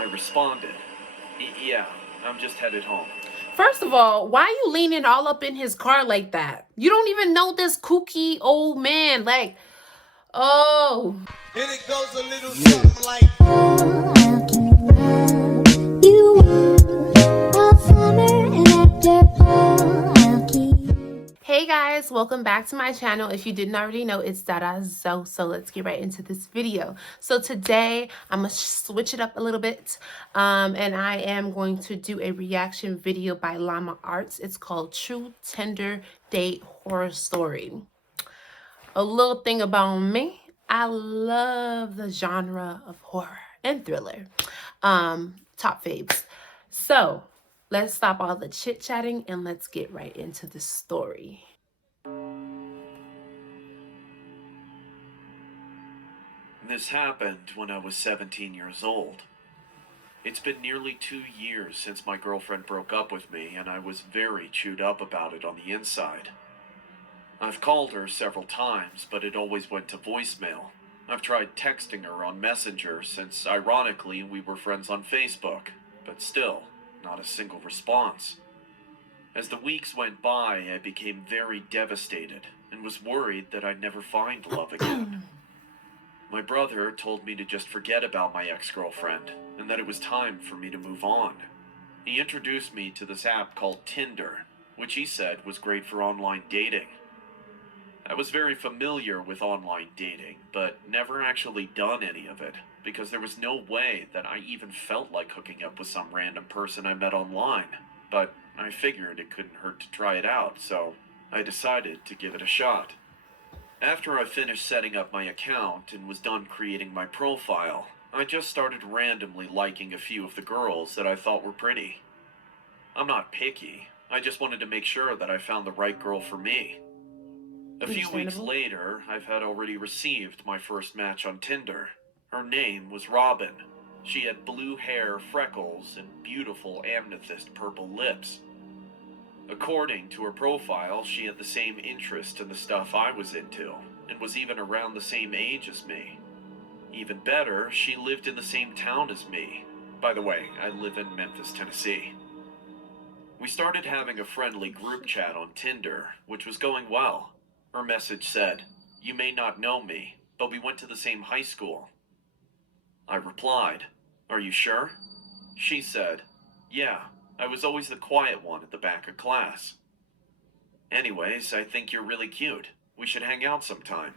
I responded, Yeah, I'm just headed home. First of all, why are you leaning all up in his car like that? You don't even know this kooky old man. Like, oh. And it goes a little something like, how can you run? You all summer and after how can Hey guys, welcome back to my channel. If you didn't already know, it's Dada So. So let's get right into this video. So today I'm gonna switch it up a little bit, and I am going to do a reaction video by Llama Arts. It's called True Tinder Date Horror Story. A little thing about me, I love the genre of horror and thriller. Top faves. So let's stop all the chit-chatting and let's get right into the story. This happened when I was 17 years old. It's been nearly 2 years since my girlfriend broke up with me, and I was very chewed up about it on the inside. I've called her several times, but it always went to voicemail. I've tried texting her on Messenger since, ironically, we were friends on Facebook, but still, not a single response. As the weeks went by, I became very devastated and was worried that I'd never find love again. My brother told me to just forget about my ex-girlfriend and that it was time for me to move on. He introduced me to this app called Tinder, which he said was great for online dating. I was very familiar with online dating, but never actually done any of it, because there was no way that I even felt like hooking up with some random person I met online. But I figured it couldn't hurt to try it out, so I decided to give it a shot. After I finished setting up my account and was done creating my profile, I just started randomly liking a few of the girls that I thought were pretty. I'm not picky, I just wanted to make sure that I found the right girl for me. A few weeks later, I've had already received my first match on Tinder. Her name was Robin. She had blue hair, freckles, and beautiful amethyst purple lips. According to her profile, she had the same interest in the stuff I was into, and was even around the same age as me. Even better, she lived in the same town as me. By the way, I live in Memphis, Tennessee. We started having a friendly group chat on Tinder, which was going well. Her message said, "You may not know me, but we went to the same high school." I replied, "Are you sure?" She said, "Yeah, I was always the quiet one at the back of class. Anyways, I think you're really cute. We should hang out sometime."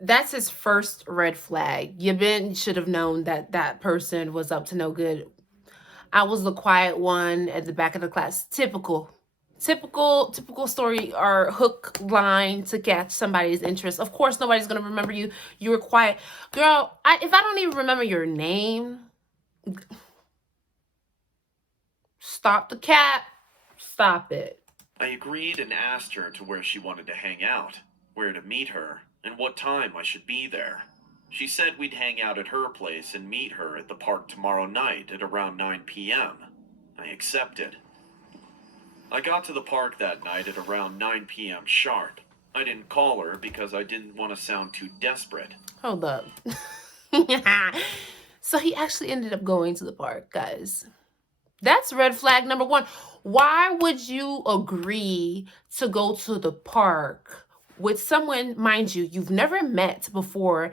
That's his first red flag. You should have known that that person was up to no good. I was the quiet one at the back of the class. Typical story or hook line to catch somebody's interest. Of course, nobody's gonna remember you. You were quiet, girl. If I don't even remember your name, stop the cap. Stop it. I agreed and asked her to where she wanted to hang out, where to meet her, and what time I should be there. She said we'd hang out at her place and meet her at the park tomorrow night at around 9 p.m. I accepted. I got to the park that night at around 9 p.m. sharp. I didn't call her because I didn't want to sound too desperate. Hold up. So he actually ended up going to the park, guys. That's red flag number one. Why would you agree to go to the park with someone, mind you, you've never met before,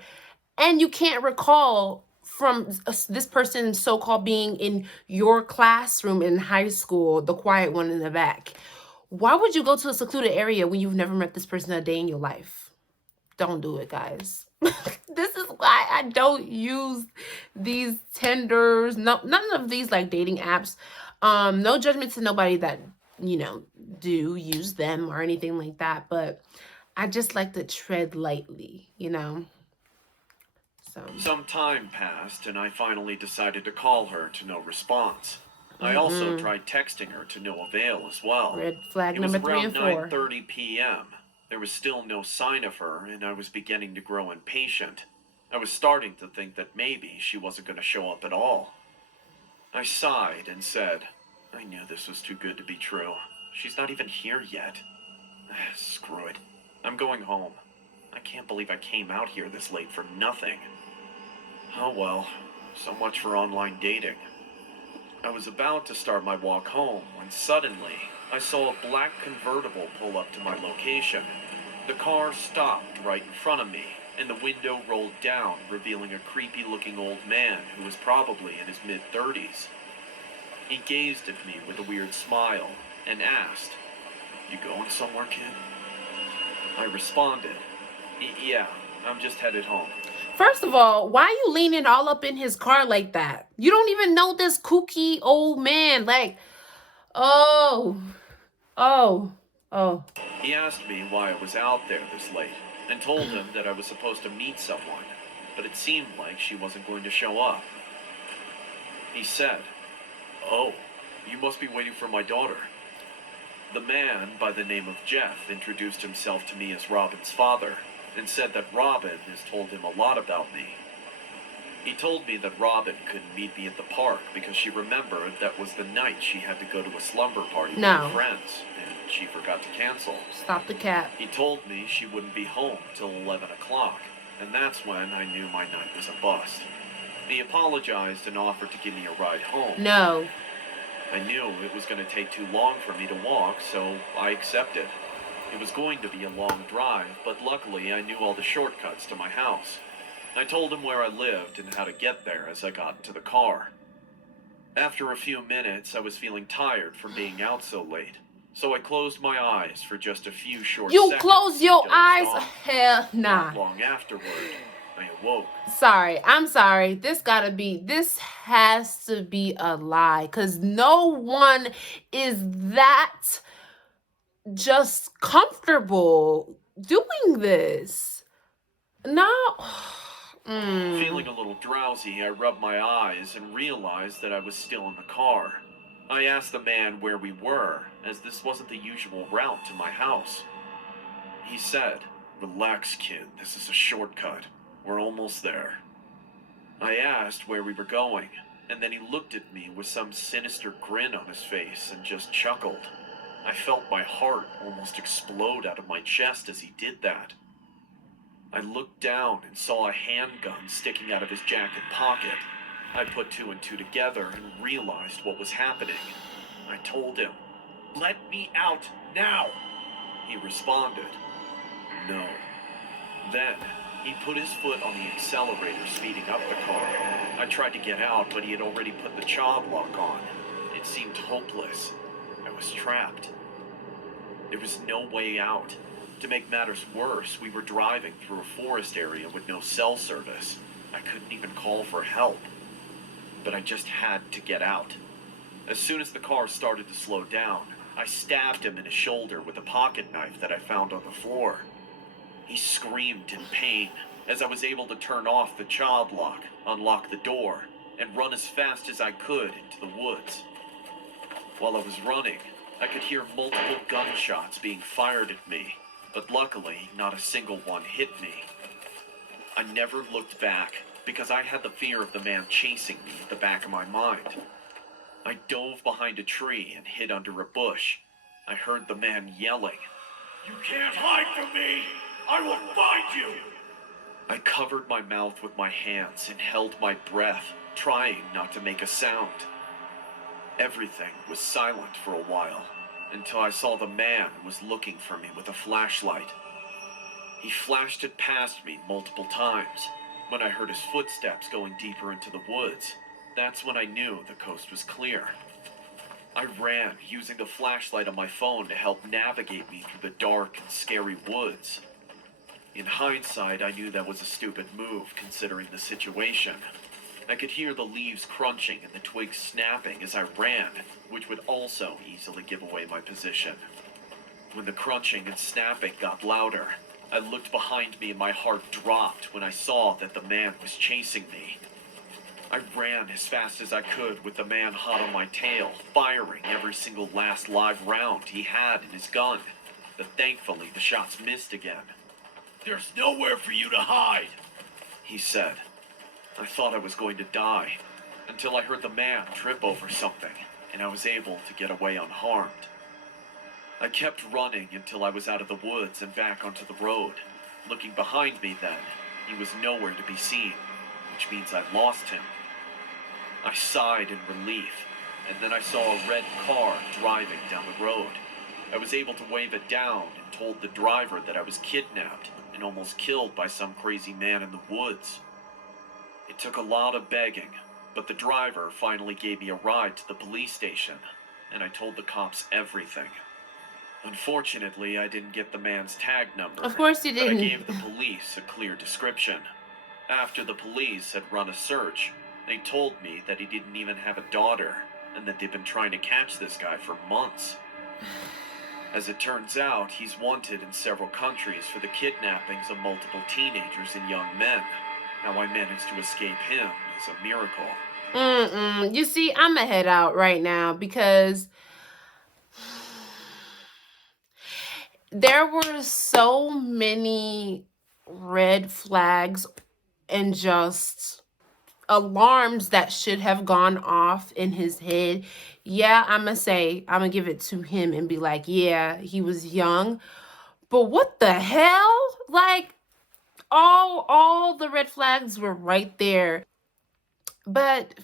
and you can't recall from this person so-called being in your classroom in high school, the quiet one in the back? Why would you go to a secluded area when you've never met this person a day in your life? Don't do it, guys. This is why I don't use these Tinders, none of these like dating apps. No judgment to nobody that, do use them or anything like that, but I just like to tread lightly. So Some time passed, and I finally decided to call her to no response. I also tried texting her to no avail as well. Red flag It was number 3 around and 4. 9:30 p.m. There was still no sign of her, and I was beginning to grow impatient. I was starting to think that maybe she wasn't going to show up at all. I sighed and said, I knew this was too good to be true. She's not even here yet. Screw it. I'm going home. I can't believe I came out here this late for nothing. Oh well. So much for online dating. I was about to start my walk home when suddenly I saw a black convertible pull up to my location. The car stopped right in front of me, and the window rolled down, revealing a creepy-looking old man who was probably in his mid-30s. He gazed at me with a weird smile and asked, "You going somewhere, kid?" I responded, "Yeah, I'm just headed home." First of all, why are you leaning all up in his car like that? You don't even know this kooky old man. Like, oh, oh, oh. He asked me why I was out there this late, and told him that I was supposed to meet someone, but it seemed like she wasn't going to show up. He said, "Oh, you must be waiting for my daughter." The man, by the name of Jeff, introduced himself to me as Robin's father, and said that Robin has told him a lot about me. He told me that Robin couldn't meet me at the park because she remembered that was the night she had to go to a slumber party with her friends, and she forgot to cancel. Stop the cap. He told me she wouldn't be home till 11 o'clock, and that's when I knew my night was a bust. He apologized and offered to give me a ride home. No. I knew it was going to take too long for me to walk, so I accepted. It was going to be a long drive, but luckily I knew all the shortcuts to my house. I told him where I lived and how to get there as I got into the car. After a few minutes, I was feeling tired from being out so late, so I closed my eyes for just a few short seconds. You close your and dozed eyes? off. Hell nah. Not long afterward, I awoke. Sorry, I'm sorry. This has to be a lie, because no one is that just comfortable doing this. No. Feeling a little drowsy, I rubbed my eyes and realized that I was still in the car. I asked the man where we were, as this wasn't the usual route to my house. He said, "Relax, kid, this is a shortcut. We're almost there." I asked where we were going, and then he looked at me with some sinister grin on his face and just chuckled. I felt my heart almost explode out of my chest as he did that. I looked down and saw a handgun sticking out of his jacket pocket. I put two and two together and realized what was happening. I told him, "Let me out now!" He responded, "No." Then, he put his foot on the accelerator, speeding up the car. I tried to get out, but he had already put the child lock on. It seemed hopeless. I was trapped. There was no way out. To make matters worse, we were driving through a forest area with no cell service. I couldn't even call for help. But I just had to get out. As soon as the car started to slow down, I stabbed him in his shoulder with a pocket knife that I found on the floor. He screamed in pain as I was able to turn off the child lock, unlock the door, and run as fast as I could into the woods. While I was running, I could hear multiple gunshots being fired at me, but luckily, not a single one hit me. I never looked back because I had the fear of the man chasing me at the back of my mind. I dove behind a tree and hid under a bush. I heard the man yelling, "You can't hide from me! I will find you!" I covered my mouth with my hands and held my breath, trying not to make a sound. Everything was silent for a while, until I saw the man was looking for me with a flashlight. He flashed it past me multiple times. When I heard his footsteps going deeper into the woods, that's when I knew the coast was clear. I ran, using the flashlight on my phone to help navigate me through the dark and scary woods. In hindsight, I knew that was a stupid move, considering the situation. I could hear the leaves crunching and the twigs snapping as I ran, which would also easily give away my position. When the crunching and snapping got louder, I looked behind me and my heart dropped when I saw that the man was chasing me. I ran as fast as I could with the man hot on my tail, firing every single last live round he had in his gun. But thankfully, the shots missed again. "There's nowhere for you to hide," he said. I thought I was going to die, until I heard the man trip over something, and I was able to get away unharmed. I kept running until I was out of the woods and back onto the road. Looking behind me then, he was nowhere to be seen, which means I lost him. I sighed in relief, and then I saw a red car driving down the road. I was able to wave it down and told the driver that I was kidnapped and almost killed by some crazy man in the woods. It took a lot of begging, but the driver finally gave me a ride to the police station, and I told the cops everything. Unfortunately, I didn't get the man's tag number. Of course you but I didn't. gave the police a clear description. After the police had run a search, they told me that he didn't even have a daughter, and that they've been trying to catch this guy for months. As it turns out, he's wanted in several countries for the kidnappings of multiple teenagers and young men. How I managed to escape him is a miracle. You see, I'm gonna head out right now because there were so many red flags and just alarms that should have gone off in his head. Yeah, I'm gonna give it to him and be like, yeah, he was young, but what the hell? Like, all the red flags were right there. But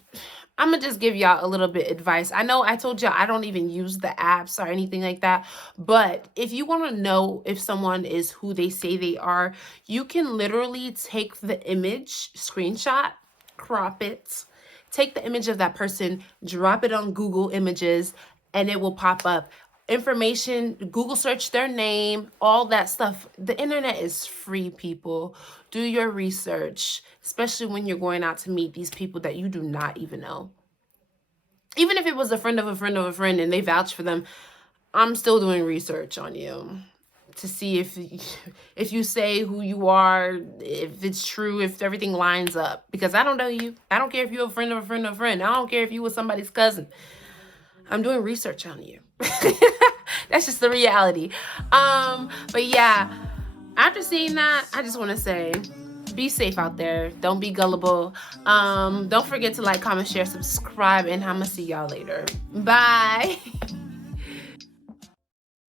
I'm gonna just give y'all a little bit advice. I know I told y'all I don't even use the apps or anything like that, but if you want to know if someone is who they say they are, you can literally take the image, screenshot, crop it, take the image of that person, drop it on Google Images, and it will pop up. Information, Google search their name, all that stuff. The internet is free, people. Do your research, especially when you're going out to meet these people that you do not even know. Even if it was a friend of a friend of a friend and they vouch for them, I'm still doing research on you to see if you say who you are, if it's true, if everything lines up. Because I don't know you. I don't care if you're a friend of a friend of a friend. I don't care if you were somebody's cousin. I'm doing research on you. That's just the reality. But yeah, after seeing that, I just want to say, be safe out there. Don't be gullible. Don't forget to like, comment, share, subscribe, and I'm gonna see y'all later. Bye.